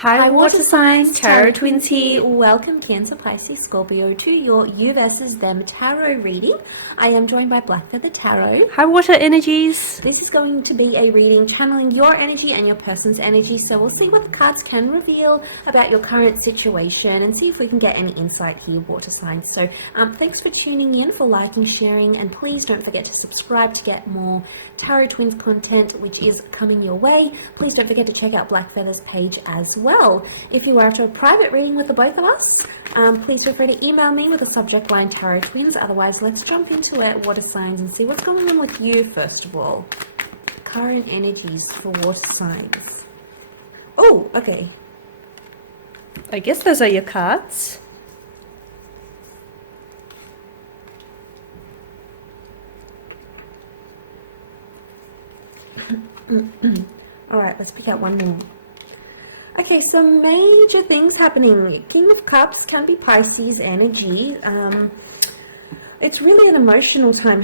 Hi, water signs, tarot Twins twins here. Welcome Cancer, Pisces, Scorpio to your You versus Them tarot reading. I am joined by Black Feather Tarot. Hi, water energies. This is going to be a reading channeling your energy and your person's energy. So we'll see what the cards can reveal about your current situation and see if we can get any insight here, water signs. So thanks for tuning in, for liking, sharing, and please don't forget to subscribe to get more Tarot Twins content, which is coming your way. Please don't forget to check out Black Feather's page as well. If you are after a private reading with the both of us, please feel free to email me with the subject line Tarot Twins. Otherwise, let's jump into it, water signs, and see what's going on with you first of all. Current energies for water signs. Oh, okay. I guess those are your cards. All right, let's pick out one more. Okay, so major things happening. King of Cups can be Pisces energy. It's really an emotional time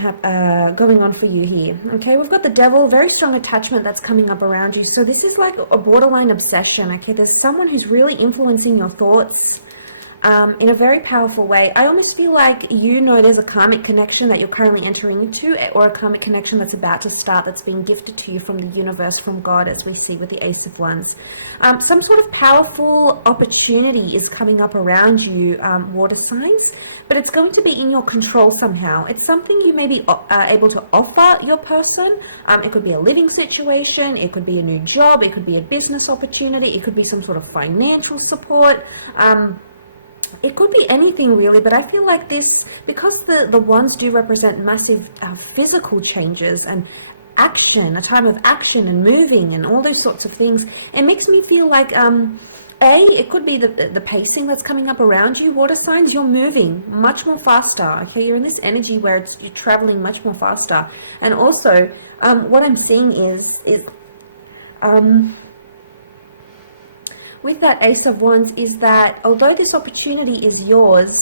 going on for you here. Okay, we've got the Devil, very strong attachment that's coming up around you. So this is like a borderline obsession. Okay, there's someone who's really influencing your thoughts in a very powerful way. I almost feel like there's a karmic connection that you're currently entering into, or a karmic connection that's about to start, that's being gifted to you from the universe, from God, as we see with the Ace of Wands. Some sort of powerful opportunity is coming up around you, water signs, but it's going to be in your control somehow. It's something you may be able to offer your person. It could be a living situation, it could be a new job, it could be a business opportunity, it could be some sort of financial support. It could be anything really, but I feel like this, because the wands do represent massive physical changes and action, a time of action and moving and all those sorts of things, it makes me feel like, it could be the pacing that's coming up around you, water signs. You're moving much more faster, okay? You're in this energy where you're traveling much more faster. And also, what I'm seeing is with that Ace of Wands is that although this opportunity is yours,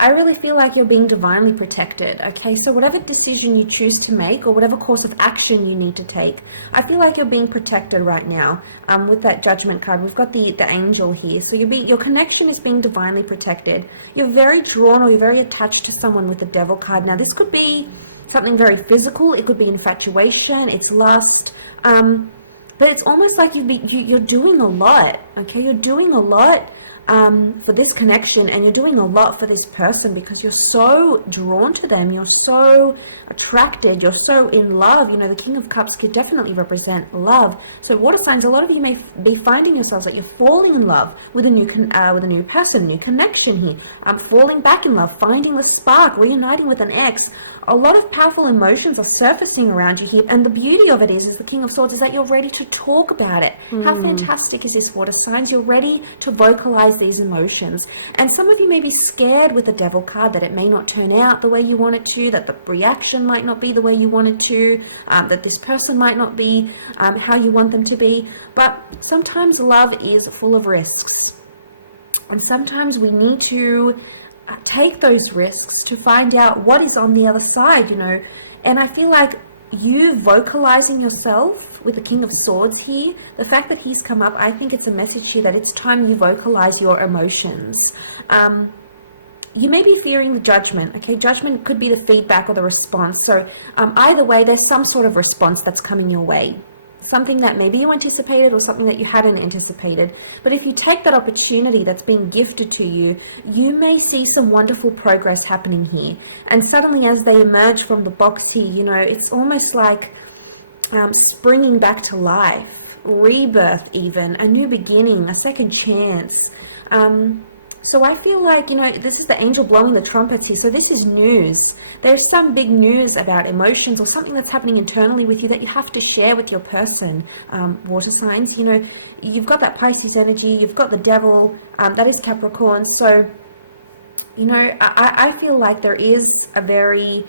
I really feel like you're being divinely protected, okay? So whatever decision you choose to make or whatever course of action you need to take, I feel like you're being protected right now. With that Judgment card, we've got the angel here. So your connection is being divinely protected. You're very drawn or you're very attached to someone with the Devil card. Now, this could be something very physical. It could be infatuation. It's lust. But it's almost like you're doing a lot, okay? You're doing a lot for this connection, and you're doing a lot for this person because you're so drawn to them. You're so attracted. You're so in love. The King of Cups could definitely represent love. So water signs, a lot of you may be finding yourselves that you're falling in love with a new person, new connection here. Falling back in love, finding the spark, reuniting with an ex. A lot of powerful emotions are surfacing around you here, and the beauty of it is the King of Swords, is that you're ready to talk about it. How fantastic is this, water signs? You're ready to vocalize these emotions. And some of you may be scared with the Devil card that it may not turn out the way you want it to, that the reaction might not be the way you want it to, that this person might not be how you want them to be. But sometimes love is full of risks, and sometimes we need to take those risks to find out what is on the other side, and I feel like you vocalizing yourself with the King of Swords here, the fact that he's come up, I think it's a message here that it's time you vocalize your emotions. You may be fearing the judgment, okay? Judgment could be the feedback or the response. So either way, there's some sort of response that's coming your way. Something that maybe you anticipated or something that you hadn't anticipated. But if you take that opportunity that's been gifted to you, you may see some wonderful progress happening here. And suddenly as they emerge from the box here, it's almost like springing back to life, rebirth even, a new beginning, a second chance. So I feel like, this is the angel blowing the trumpets here. So this is news. There's some big news about emotions or something that's happening internally with you that you have to share with your person, water signs. You've got that Pisces energy. You've got the Devil. That is Capricorn. So, I feel like there is a very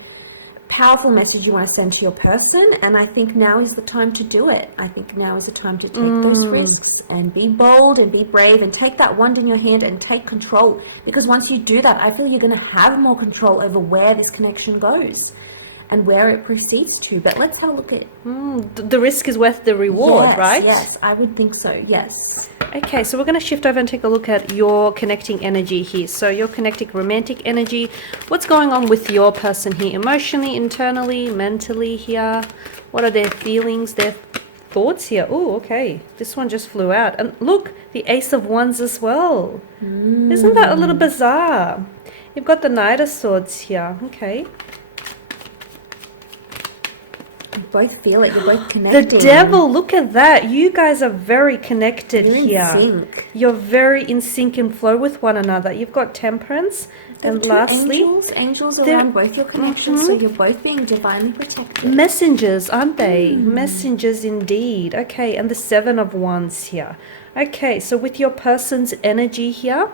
powerful message you want to send to your person, and I think now is the time to do it. I think now is the time to take those risks and be bold and be brave and take that wand in your hand and take control, because once you do that, I feel you're going to have more control over where this connection goes. and where it proceeds to. But let's have a look at... The risk is worth the reward, yes, right? Yes, I would think so, yes. Okay, so we're going to shift over and take a look at your connecting energy here. So your connecting romantic energy. What's going on with your person here? Emotionally, internally, mentally here? What are their feelings, their thoughts here? Oh, okay. This one just flew out. And look, the Ace of Wands as well. Isn't that a little bizarre? You've got the Knight of Swords here. Okay. You both feel it. You're both connected. The Devil, look at that. You guys are very connected You're here. in sync. You're very in sync and flow with one another. You've got Temperance. And lastly, angels around both your connections, so you're both being divinely protected. Messengers, aren't they? Messengers indeed. Okay, and the Seven of Wands here. Okay, so with your person's energy here,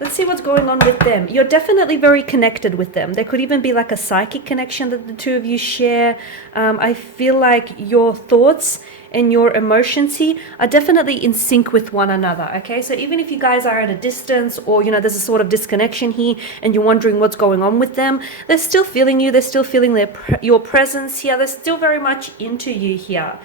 let's see what's going on with them. You're definitely very connected with them. There could even be like a psychic connection that the two of you share. I feel like your thoughts and your emotions here are definitely in sync with one another. Okay, so even if you guys are at a distance, or you know there's a sort of disconnection here and you're wondering what's going on with them, they're still feeling you, they're still feeling your presence here, they're still very much into you here.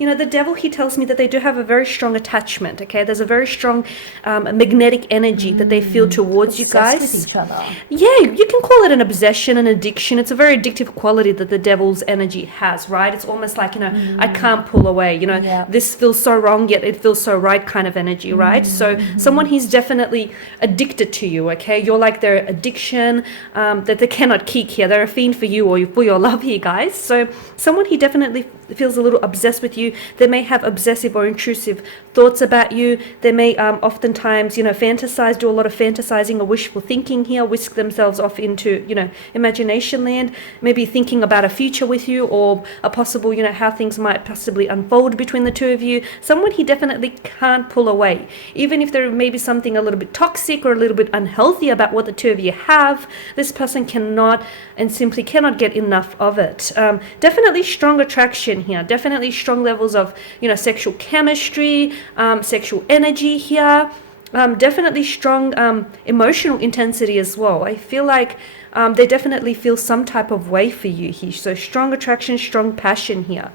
The Devil, he tells me that they do have a very strong attachment, okay? There's a very strong magnetic energy that they feel towards you guys. With each other. Yeah, you can call it an obsession, an addiction. It's a very addictive quality that the Devil's energy has, right? It's almost like, I can't pull away, this feels so wrong, yet it feels so right kind of energy, right? So someone he's definitely addicted to you, okay? You're like their addiction that they cannot kick here. They're a fiend for you or for your love here, guys. So someone he definitely feels a little obsessed with you. They may have obsessive or intrusive thoughts about you. They may oftentimes, fantasize, do a lot of fantasizing or wishful thinking here, whisk themselves off into, imagination land, maybe thinking about a future with you or a possible, how things might possibly unfold between the two of you. Someone he definitely can't pull away. Even if there may be something a little bit toxic or a little bit unhealthy about what the two of you have, this person cannot and simply cannot get enough of it. Definitely strong attraction here, definitely strong levels of sexual chemistry, sexual energy here, definitely strong emotional intensity as well. I feel like they definitely feel some type of way for you here, so strong attraction, strong passion here.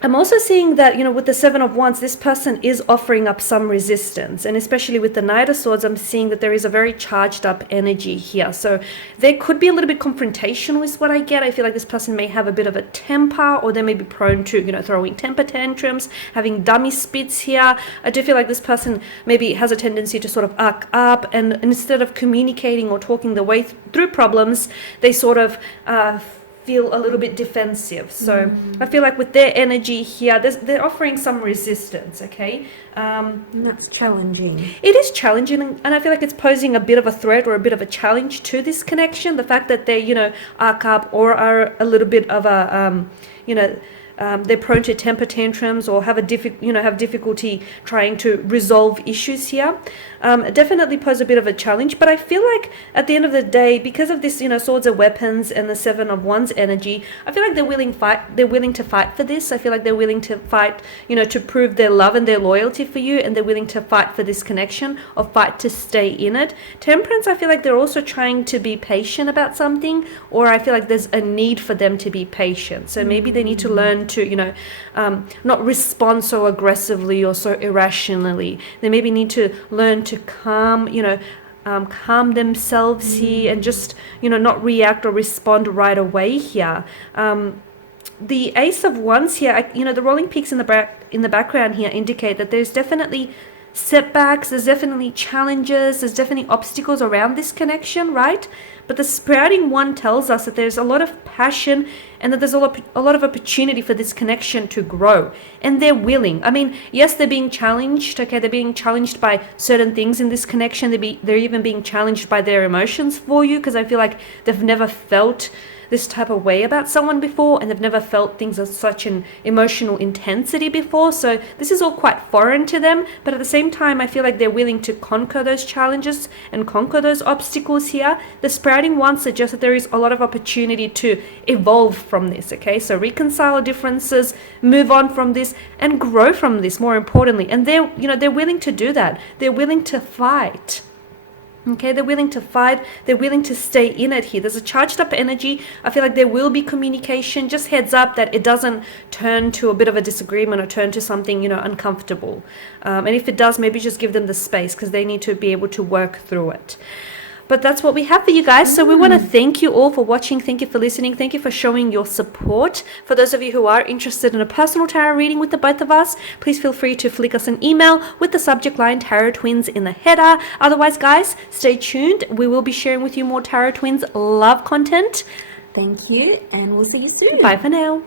I'm also seeing that, with the Seven of Wands, this person is offering up some resistance. And especially with the Knight of Swords, I'm seeing that there is a very charged up energy here. So there could be a little bit confrontational is what I get. I feel like this person may have a bit of a temper, or they may be prone to, throwing temper tantrums, having dummy spits here. I do feel like this person maybe has a tendency to sort of arc up, and instead of communicating or talking the way through problems, they sort of feel a little bit defensive. So I feel like with their energy here, they're offering some resistance, okay? That's challenging. It is challenging, and I feel like it's posing a bit of a threat or a bit of a challenge to this connection. The fact that they, arc up or are a little bit of a, they're prone to temper tantrums or have difficulty trying to resolve issues here. Definitely pose a bit of a challenge, but I feel like at the end of the day, because of this, swords are weapons and the Seven of Wands energy, I feel like they're willing to fight for this. I feel like they're willing to fight, to prove their love and their loyalty for you, and they're willing to fight for this connection or fight to stay in it. Temperance, I feel like they're also trying to be patient about something, or I feel like there's a need for them to be patient. So maybe they need to learn to, not respond so aggressively or so irrationally. They maybe need to learn to calm themselves here and just, not react or respond right away here. The Ace of Wands here, the rolling peaks in the background here indicate that there's definitely setbacks, there's definitely challenges, there's definitely obstacles around this connection, right? But the sprouting one tells us that there's a lot of passion and that there's a lot of opportunity for this connection to grow. And they're willing. I mean, yes, they're being challenged, okay? They're being challenged by certain things in this connection. They're even being challenged by their emotions for you, because I feel like they've never felt this type of way about someone before, and they've never felt things of such an emotional intensity before. So this is all quite foreign to them, but at the same time, I feel like they're willing to conquer those challenges and conquer those obstacles here. The sprouting one suggests that there is a lot of opportunity to evolve from this, okay? So reconcile differences, move on from this, and grow from this, more importantly. And they're willing to do that. They're willing to fight. Okay, they're willing to fight. They're willing to stay in it here. There's a charged up energy. I feel like there will be communication. Just heads up that it doesn't turn to a bit of a disagreement or turn to something, uncomfortable. And if it does, maybe just give them the space because they need to be able to work through it. But that's what we have for you guys. So we want to thank you all for watching. Thank you for listening. Thank you for showing your support. For those of you who are interested in a personal tarot reading with the both of us, please feel free to flick us an email with the subject line Tarot Twins in the header. Otherwise, guys, stay tuned. We will be sharing with you more Tarot Twins love content. Thank you, and we'll see you soon. Bye for now.